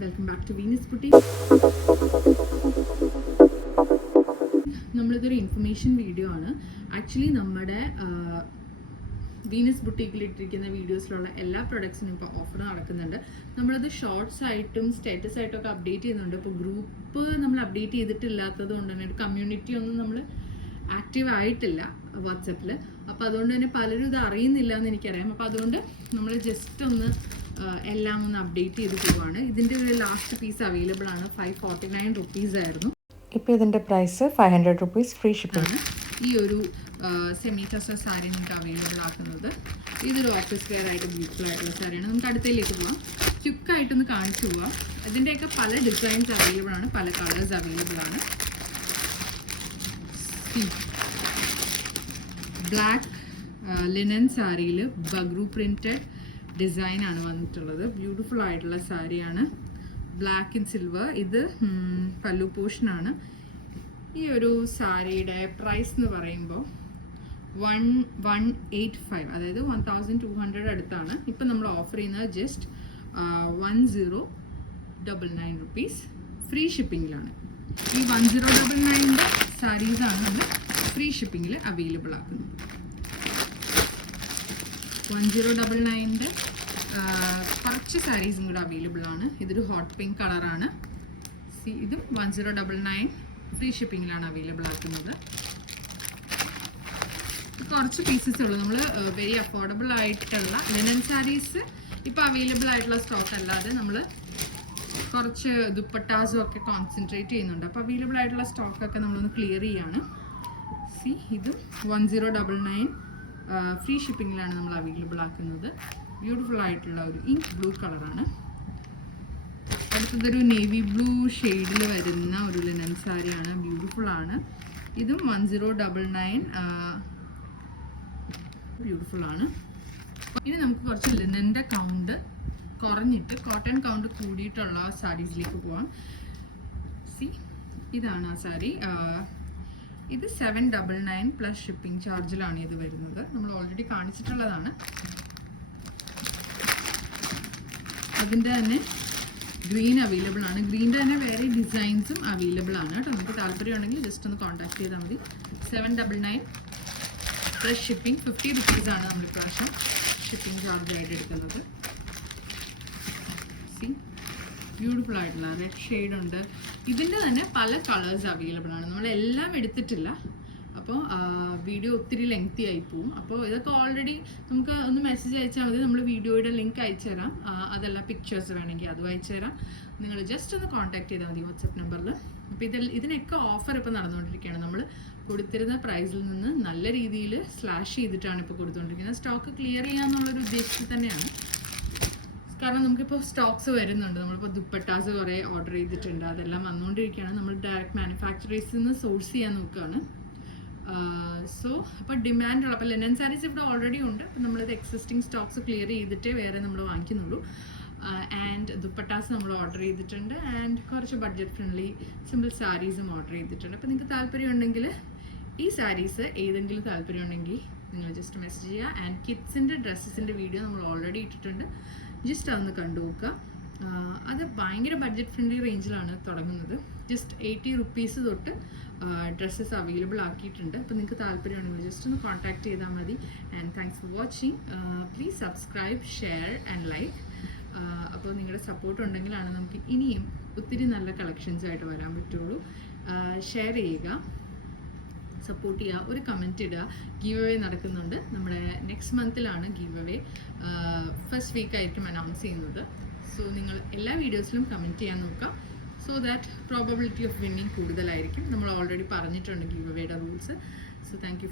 Welcome back to Venus boutique നമ്മളിതൊരു information video ആണ്. Actually നമ്മുടെ Venus ബുട്ടീക്കിൽ ഇട്ടിരിക്കുന്ന വീഡിയോസിലുള്ള എല്ലാ പ്രൊഡക്ട്സിനും ഇപ്പോൾ ഓഫർ നടക്കുന്നുണ്ട്. നമ്മളത് ഷോർട്സ് ആയിട്ടും സ്റ്റാറ്റസ് ആയിട്ടും ഒക്കെ അപ്ഡേറ്റ് ചെയ്യുന്നുണ്ട്. ഇപ്പോൾ ഗ്രൂപ്പ് നമ്മൾ അപ്ഡേറ്റ് ചെയ്തിട്ടില്ലാത്തത് കൊണ്ട് തന്നെ ഒരു കമ്മ്യൂണിറ്റി ഒന്നും നമ്മൾ ആക്റ്റീവ് ആയിട്ടില്ല വാട്സപ്പിൽ അപ്പോൾ അതുകൊണ്ട് തന്നെ പലരും ഇത് അറിയുന്നില്ല എന്ന് എനിക്കറിയാം. അപ്പോൾ അതുകൊണ്ട് നമ്മൾ ജസ്റ്റ് ഒന്ന് എല്ലാം ഒന്ന് അപ്ഡേറ്റ് ചെയ്ത് പോവാണ്. ഇതിന്റെ ഒരു ലാസ്റ്റ് പീസ് അവൈലബിൾ ആണ്. ഫൈവ് ഫോർട്ടി നയൻ റുപ്പീസ് ആയിരുന്നു. ഇപ്പോൾ ഇതിന്റെ price five hundred rupees free shipping ആണ്. ഈ ഒരു സെമി കസ്റ്റർ സാരി നമുക്ക് അവൈലബിൾ ആക്കുന്നത്. ഇതൊരു ഓഫീസ് വെയർ ആയിട്ട് ബ്യൂട്ടിഫുൾ ആയിട്ടുള്ള സാരിയാണ് നമുക്ക് അടുത്തയിലേക്ക് പോവാം. ക്യുക്കായിട്ടൊന്ന് കാണിച്ചു പോവാം. ഇതിന്റെയൊക്കെ പല ഡിസൈൻസ് അവൈലബിൾ ആണ്. പല കളേഴ്സ് അവൈലബിൾ ആണ്. ബ്ലാക്ക് ലിനൻ സാരിയിൽ ബഗ്രു പ്രിന്റഡ് ഡിസൈൻ ആണ് വന്നിട്ടുള്ളത്. ബ്യൂട്ടിഫുൾ ആയിട്ടുള്ള സാരിയാണ് ബ്ലാക്ക് ഇൻ സിൽവർ ഇത് പല്ലു പോർഷൻ ആണ്. ഈ ഒരു സാരിയുടെ പ്രൈസ് എന്ന് പറയുമ്പോൾ വൺ വൺ എയ്റ്റ് ഫൈവ് അതായത് വൺ തൗസൻഡ് ടു ഹൺഡ്രഡ് അടുത്താണ്. ഇപ്പം നമ്മൾ ഓഫർ ചെയ്യുന്നത് just one zero double nine rupees free ഷിപ്പിങ്ങിലാണ് ഈ വൺ സീറോ ഡബിൾ നയന്റെ സാരീസാണ് നമ്മൾ ഫ്രീ ഷിപ്പിങ്ങിൽ അവൈലബിൾ ആക്കുന്നത്. വൺ സീറോ ഡബിൾ നയന്റെ കുറച്ച് സാരീസും കൂടെ അവൈലബിൾ ആണ്. ഇതൊരു ഹോട്ട് പിങ്ക് കളറാണ് സി ഇതും one zero double nine free ഷിപ്പിങ്ങിലാണ് available ആക്കുന്നത്. കുറച്ച് പീസസ് ഉള്ളൂ. നമ്മൾ വെരി അഫോർഡബിൾ ആയിട്ടുള്ള ലെനൻ സാരീസ് ഇപ്പോൾ അവൈലബിൾ ആയിട്ടുള്ള സ്റ്റോക്ക് അല്ലാതെ നമ്മൾ കുറച്ച് ദുപ്പട്ടാസും ഒക്കെ കോൺസെൻട്രേറ്റ് ചെയ്യുന്നുണ്ട്. അപ്പോൾ അവൈലബിൾ ആയിട്ടുള്ള സ്റ്റോക്കൊക്കെ നമ്മളൊന്ന് ക്ലിയർ ചെയ്യാണ്. സി ഇത് one zero double nine free ഷിപ്പിങ്ങിലാണ് നമ്മൾ അവൈലബിൾ ആക്കുന്നത്. ബ്യൂട്ടിഫുൾ ആയിട്ടുള്ള ഒരു ഇങ്ക് ബ്ലൂ കളറാണ് അടുത്തതൊരു നേവി ബ്ലൂ ഷെയ്ഡിൽ വരുന്ന ഒരു ലെനൻ സാരിയാണ് ബ്യൂട്ടിഫുൾ ആണ്. ഇതും one zero double nine beautiful ആണ്. ഇനി നമുക്ക് കുറച്ച് ലിനന്റെ കൗണ്ട് കുറഞ്ഞിട്ട് കോട്ടൺ കൗണ്ട് കൂടിയിട്ടുള്ള സാരീസിലേക്ക് പോവാം. സി ഇതാണ് ആ സാരി ഇത് seven double nine plus shipping ചാർജിലാണ് ഇത് വരുന്നത്. നമ്മൾ ഓൾറെഡി കാണിച്ചിട്ടുള്ളതാണ്. അതിന്റെ തന്നെ ഗ്രീൻ അവൈലബിൾ ആണ്. ഗ്രീന്റെ തന്നെ വേറെ ഡിസൈൻസും അവൈലബിൾ ആണ് കേട്ടോ. നമുക്ക് താല്പര്യം ഉണ്ടെങ്കിൽ ജസ്റ്റ് ഒന്ന് കോൺടാക്ട് ചെയ്താൽ മതി. Seven double nine plus shipping fifty റുപ്പീസാണ് നമ്മൾ ഇപ്രാവശ്യം ഷിപ്പിംഗ് ചാർജ് ആയിട്ട് എടുക്കുന്നത്. സി ബ്യൂട്ടിഫുൾ ആയിട്ടുള്ള റെഡ് ഷെയ്ഡ് ഉണ്ട്. ഇതിന്റെ തന്നെ പല കളേഴ്സ് അവൈലബിൾ ആണ്. നമ്മൾ എല്ലാം എടുത്തിട്ടില്ല. അപ്പോൾ വീഡിയോ ഒത്തിരി ലെങ്തി ആയി പോവും. അപ്പോൾ ഇതൊക്കെ ഓൾറെഡി നമുക്ക് ഒന്ന് മെസ്സേജ് അയച്ചാൽ മതി. നമ്മൾ വീഡിയോയുടെ ലിങ്ക് അയച്ചു തരാം. അതെല്ലാം പിക്ചേഴ്സ് വേണമെങ്കിൽ അതും അയച്ചു തരാം. നിങ്ങൾ ജസ്റ്റ് ഒന്ന് കോൺടാക്ട് ചെയ്താൽ മതി വാട്സപ്പ് നമ്പറിൽ അപ്പോൾ ഇതിൽ ഇതിനൊക്കെ ഓഫർ ഇപ്പോൾ നടന്നുകൊണ്ടിരിക്കുകയാണ്. നമ്മൾ കൊടുത്തിരുന്ന പ്രൈസിൽ നിന്ന് നല്ല രീതിയിൽ സ്ലാഷ് ചെയ്തിട്ടാണ് ഇപ്പോൾ കൊടുത്തുകൊണ്ടിരിക്കുന്നത്. സ്റ്റോക്ക് ക്ലിയർ ചെയ്യാമെന്നുള്ളൊരു ഉദ്ദേശത്തിൽ തന്നെയാണ്. കാരണം നമുക്കിപ്പോൾ സ്റ്റോക്സ് വരുന്നുണ്ട്. നമ്മളിപ്പോൾ ദുപ്പട്ടാസ് കുറേ ഓർഡർ ചെയ്തിട്ടുണ്ട്. അതെല്ലാം വന്നുകൊണ്ടിരിക്കുകയാണ് നമ്മൾ ഡയറക്റ്റ് മാനുഫാക്ചറേഴ്സിൽ നിന്ന് സോഴ്സ് ചെയ്യാൻ നോക്കുകയാണ്. സോ അപ്പോൾ ഡിമാൻഡുള്ള അപ്പോൾ ലെനൻ സാരീസ് ഇവിടെ ഓൾറെഡി ഉണ്ട്. അപ്പോൾ നമ്മളിത് എക്സിസ്റ്റിംഗ് സ്റ്റോക്സ് ക്ലിയർ ചെയ്തിട്ടേ വേറെ നമ്മൾ വാങ്ങിക്കുന്നുള്ളൂ. ആൻഡ് ദുപ്പട്ടാസ് നമ്മൾ ഓർഡർ ചെയ്തിട്ടുണ്ട്. ആൻഡ് കുറച്ച് ബഡ്ജറ്റ് ഫ്രണ്ട്ലി സിമ്പിൾ സാരീസും ഓർഡർ ചെയ്തിട്ടുണ്ട്. അപ്പോൾ നിങ്ങൾക്ക് താല്പര്യം ഉണ്ടെങ്കിൽ ഈ സാരീസ് ഏതെങ്കിലും താല്പര്യം ഉണ്ടെങ്കിൽ നിങ്ങൾ ജസ്റ്റ് മെസ്സേജ് ചെയ്യുക. ആൻഡ് കിഡ്സിന്റെ ഡ്രസ്സസിന്റെ വീഡിയോ നമ്മൾ ഓൾറെഡി ഇട്ടിട്ടുണ്ട്. ജസ്റ്റ് അതൊന്ന് കണ്ടു നോക്കുക. അത് ഭയങ്കര ബഡ്ജറ്റ് ഫ്രണ്ട്ലി റേഞ്ചിലാണ് തുടങ്ങുന്നത്. ജസ്റ്റ് എയ്റ്റി റുപ്പീസ് തൊട്ട് ഡ്രസ്സസ് അവൈലബിൾ ആക്കിയിട്ടുണ്ട്. അപ്പോൾ നിങ്ങൾക്ക് താല്പര്യമുണ്ടെങ്കിൽ ജസ്റ്റ് ഒന്ന് കോൺടാക്ട് ചെയ്താൽ മതി. And thanks for watching please subscribe share and like അപ്പോൾ നിങ്ങളുടെ സപ്പോർട്ട് ഉണ്ടെങ്കിലാണ് നമുക്ക് ഇനിയും ഒത്തിരി നല്ല കളക്ഷൻസ് ആയിട്ട് വരാൻ പറ്റുള്ളൂ. ഷെയർ ചെയ്യുക. സപ്പോർട്ട് ചെയ്യുക ഒരു കമന്റ് ഇടുക ഗീവ് അവേ നടക്കുന്നുണ്ട്. നമ്മുടെ നെക്സ്റ്റ് മന്തിലാണ് ഗീവ് അവേ ഫസ്റ്റ് വീക്ക് ആയിരിക്കും അനൗൺസ് ചെയ്യുന്നത്. സോ നിങ്ങൾ എല്ലാ വീഡിയോസിലും കമന്റ് ചെയ്യാൻ നോക്കുക. So that probability of winning കൂടുതലായിരിക്കും. നമ്മൾ ഓൾറെഡി പറഞ്ഞിട്ടുണ്ട് ഗീവ് അവേയുടെ റൂൾസ് സോ താങ്ക് യു